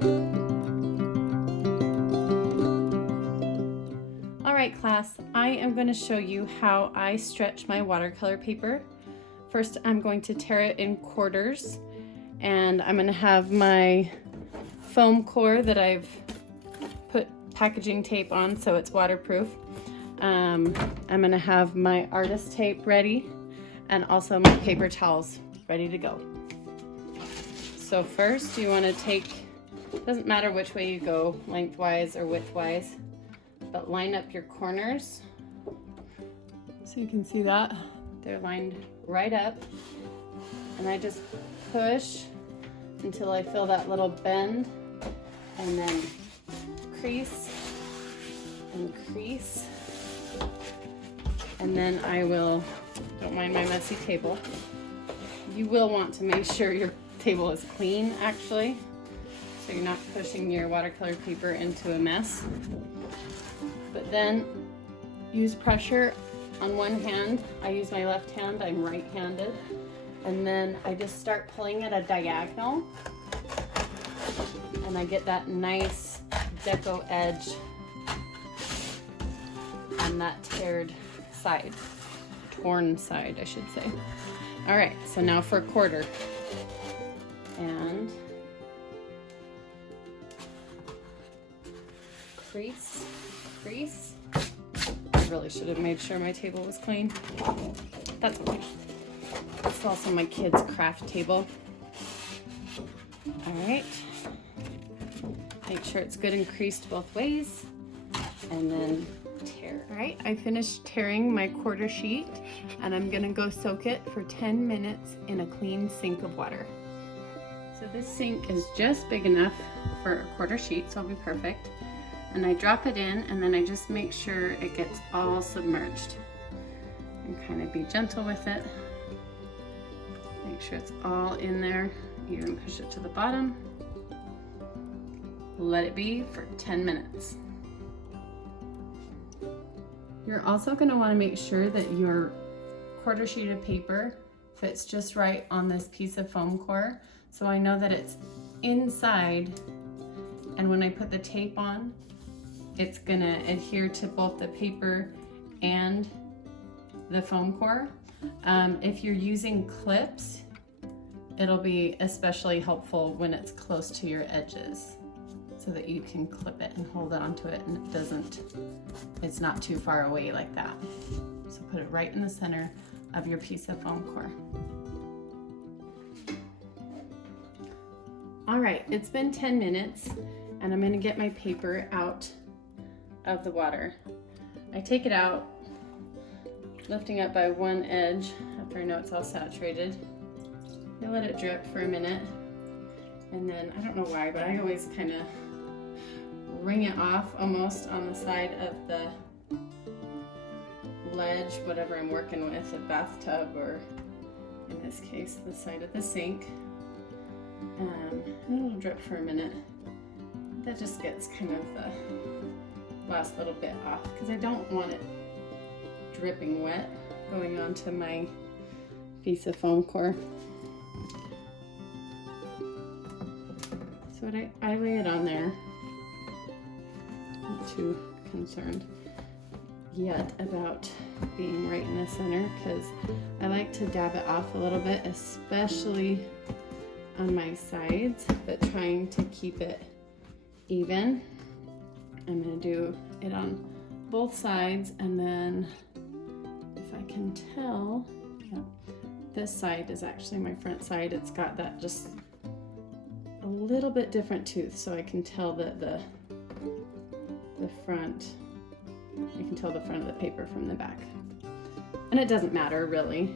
All right, class, I am going to show you how I stretch my watercolor paper. First, I'm going to tear it in quarters, and I'm going to have my foam core that I've put packaging tape on so it's waterproof. I'm going to have my artist tape ready and also my paper towels ready to go. So first you want to take, doesn't matter which way you go, lengthwise or widthwise, but line up your corners. So you can see that they're lined right up, and I just push until I feel that little bend, and then crease and crease, and then I will, don't mind my messy table, you will want to make sure your table is clean actually, so you're not pushing your watercolor paper into a mess. But then use pressure on one hand. I use my left hand, I'm right-handed, and then I just start pulling at a diagonal, and I get that nice deco edge on that torn side, I should say. All right, so now for a quarter. And crease, crease. I really should have made sure my table was clean. That's okay. It's also my kids' craft table. All right. Make sure it's good and creased both ways, and then tear. All right, I finished tearing my quarter sheet, and I'm gonna go soak it for 10 minutes in a clean sink of water. So this sink is just big enough for a quarter sheet, so it'll be perfect. And I drop it in, and then I just make sure it gets all submerged. And kind of be gentle with it. Make sure it's all in there. Even push it to the bottom. Let it be for 10 minutes. You're also going to want to make sure that your quarter sheet of paper fits just right on this piece of foam core. So I know that it's inside, and when I put the tape on, it's gonna adhere to both the paper and the foam core. If you're using clips, it'll be especially helpful when it's close to your edges, so that you can clip it and hold onto it, and it's not too far away like that. So put it right in the center of your piece of foam core. All right, it's been 10 minutes, and I'm gonna get my paper out of the water. I take it out, lifting up by one edge after I know it's all saturated. I let it drip for a minute, and then, I don't know why, but I always kind of wring it off almost on the side of the ledge, whatever I'm working with, a bathtub, or in this case, the side of the sink. And it'll drip for a minute. That just gets kind of the last little bit off, because I don't want it dripping wet going onto my piece of foam core. So I lay it on there. Not too concerned yet about being right in the center, because I like to dab it off a little bit, especially on my sides, but trying to keep it even. I'm gonna do it on both sides, and then if I can tell, yeah, this side is actually my front side. It's got that just a little bit different tooth, so I can tell that the front, you can tell the front of the paper from the back. And it doesn't matter really,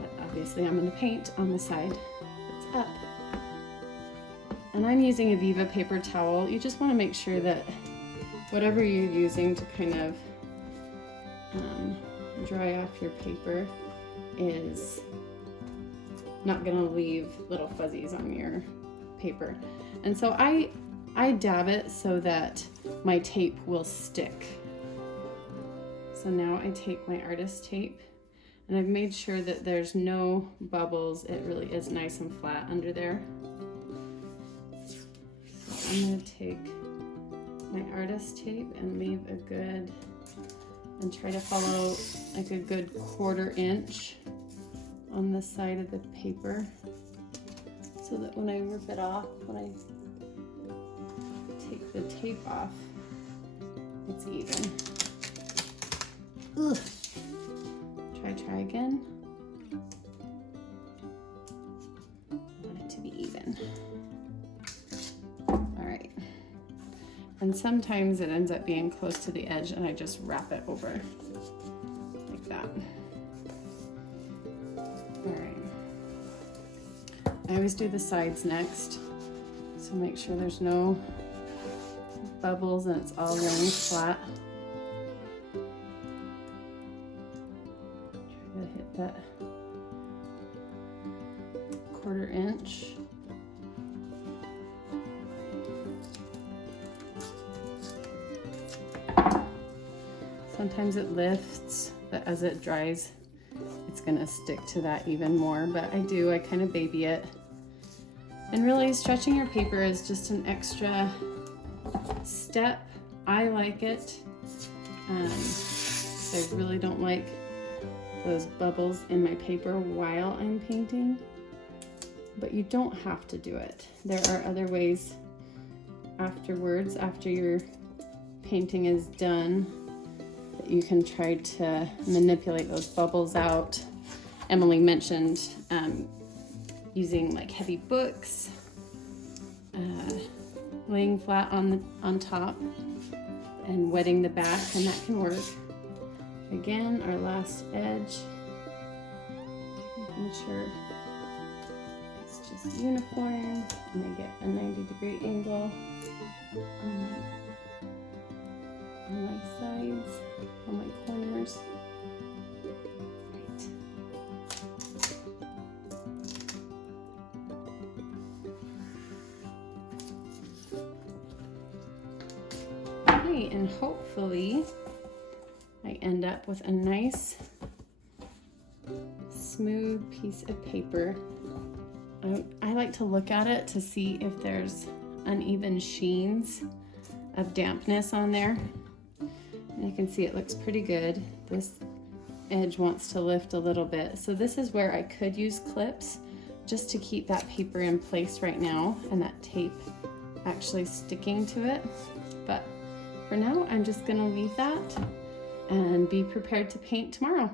but obviously I'm gonna paint on the side that's up. And I'm using a Viva paper towel. You just want to make sure that whatever you're using to kind of dry off your paper is not going to leave little fuzzies on your paper. And so I dab it so that my tape will stick. So now I take my artist tape, and I've made sure that there's no bubbles. It really is nice and flat under there. I'm gonna take my artist tape and leave a good, and try to follow like a good 1/4 inch on the side of the paper, so that when I rip it off, when I take the tape off, it's even. Ugh. Try again. I want it to be even. All right. And sometimes it ends up being close to the edge and I just wrap it over like that. All right. I always do the sides next, so make sure there's no bubbles and it's all laying flat. Try to hit that 1/4 inch. Sometimes it lifts, but as it dries, it's gonna stick to that even more, but I kind of baby it. And really, stretching your paper is just an extra step. I like it. I really don't like those bubbles in my paper while I'm painting, but you don't have to do it. There are other ways afterwards, after your painting is done, that you can try to manipulate those bubbles out. Emily mentioned using like heavy books, laying flat on top and wetting the back, and that can work. Again, our last edge, making sure it's just uniform, and I get a 90-degree angle on my sides, on my corners. Right, and hopefully I end up with a nice smooth piece of paper. I like to look at it to see if there's uneven sheens of dampness on there. And I can see it looks pretty good. This edge wants to lift a little bit. So this is where I could use clips just to keep that paper in place right now and that tape actually sticking to it. But for now, I'm just gonna leave that and be prepared to paint tomorrow.